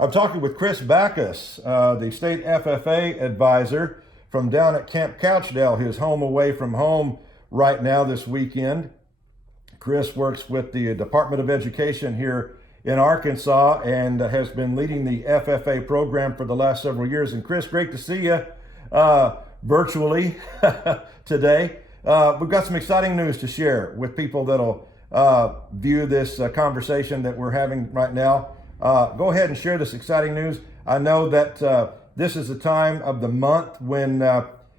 I'm talking with Chris Bacchus, the state FFA advisor from down at Camp Couchdale, his home away from home right now this weekend. Chris works with the Department of Education here in Arkansas and has been leading the FFA program for the last several years. And Chris, great to see you virtually today. We've got some exciting news to share with people that'll view this conversation that we're having right now. Go ahead and share this exciting news. I know that this is the time of the month when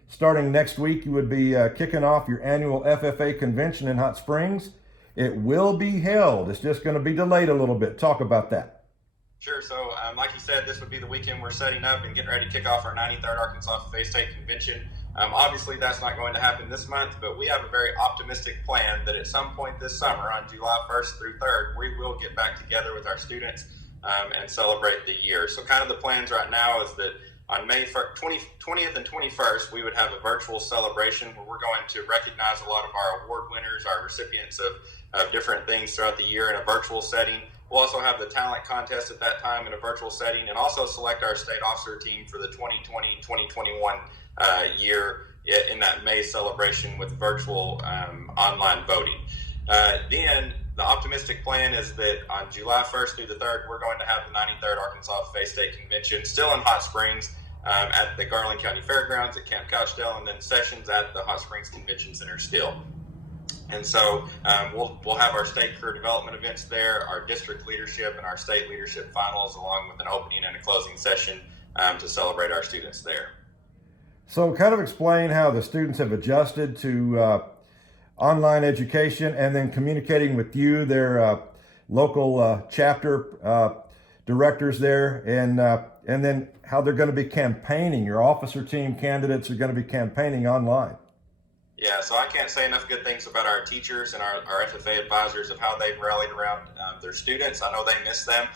starting next week you would be kicking off your annual FFA Convention in Hot Springs. It will be held. It's just going to be delayed a little bit. Talk about that. Sure. So like you said, this would be the weekend we're setting up and getting ready to kick off our 93rd Arkansas FFA State Convention. Obviously, that's not going to happen this month, but we have a very optimistic plan that at some point this summer, on July 1st through 3rd, we will get back together with our students and celebrate the year. So kind of the plans right now is that on May 20th and 21st, we would have a virtual celebration where we're going to recognize a lot of our award winners, our recipients of different things throughout the year in a virtual setting. We'll also have the talent contest at that time in a virtual setting, and also select our state officer team for the 2020-2021 year in that May celebration with virtual online voting. Then the optimistic plan is that on July 1st through the 3rd, we're going to have the 93rd Arkansas FFA State Convention still in Hot Springs at the Garland County Fairgrounds at Camp Couchdale, and then sessions at the Hot Springs Convention Center still. And so we'll have our state career development events there, our district leadership and our state leadership finals, along with an opening and a closing session to celebrate our students there. So kind of explain how the students have adjusted to online education and then communicating with you, their local chapter directors there, and then how they're going to be campaigning. Your officer team candidates are going to be campaigning online. Yeah, so I can't say enough good things about our teachers and our FFA advisors of how they've rallied around their students. I know they miss them.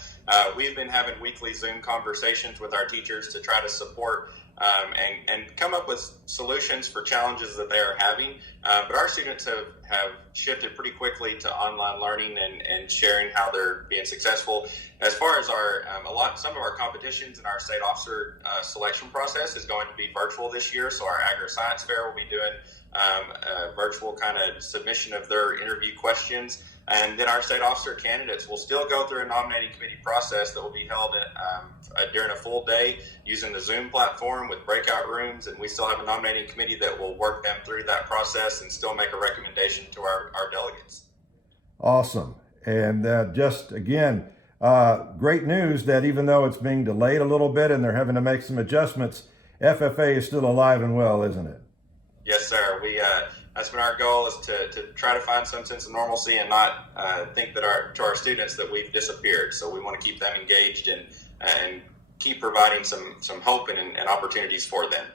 We've been having weekly Zoom conversations with our teachers to try to support and come up with solutions for challenges that they are having. But our students have shifted pretty quickly to online learning and sharing how they're being successful. As far as some of our competitions and our state officer selection process is going to be virtual this year. So our Agri-Science Fair will be doing a virtual kind of submission of their interview questions. And then our state officer candidates will still go through a nominating committee process that will be held during a full day using the Zoom platform with breakout rooms. And we still have a nominating committee that will work them through that process and still make a recommendation to our delegates. Awesome. And just again, great news that even though it's being delayed a little bit and they're having to make some adjustments, FFA is still alive and well, isn't it? Yes, sir. That's been our goal, is to try to find some sense of normalcy and not think that to our students that we've disappeared. So we want to keep them engaged and keep providing some hope and opportunities for them.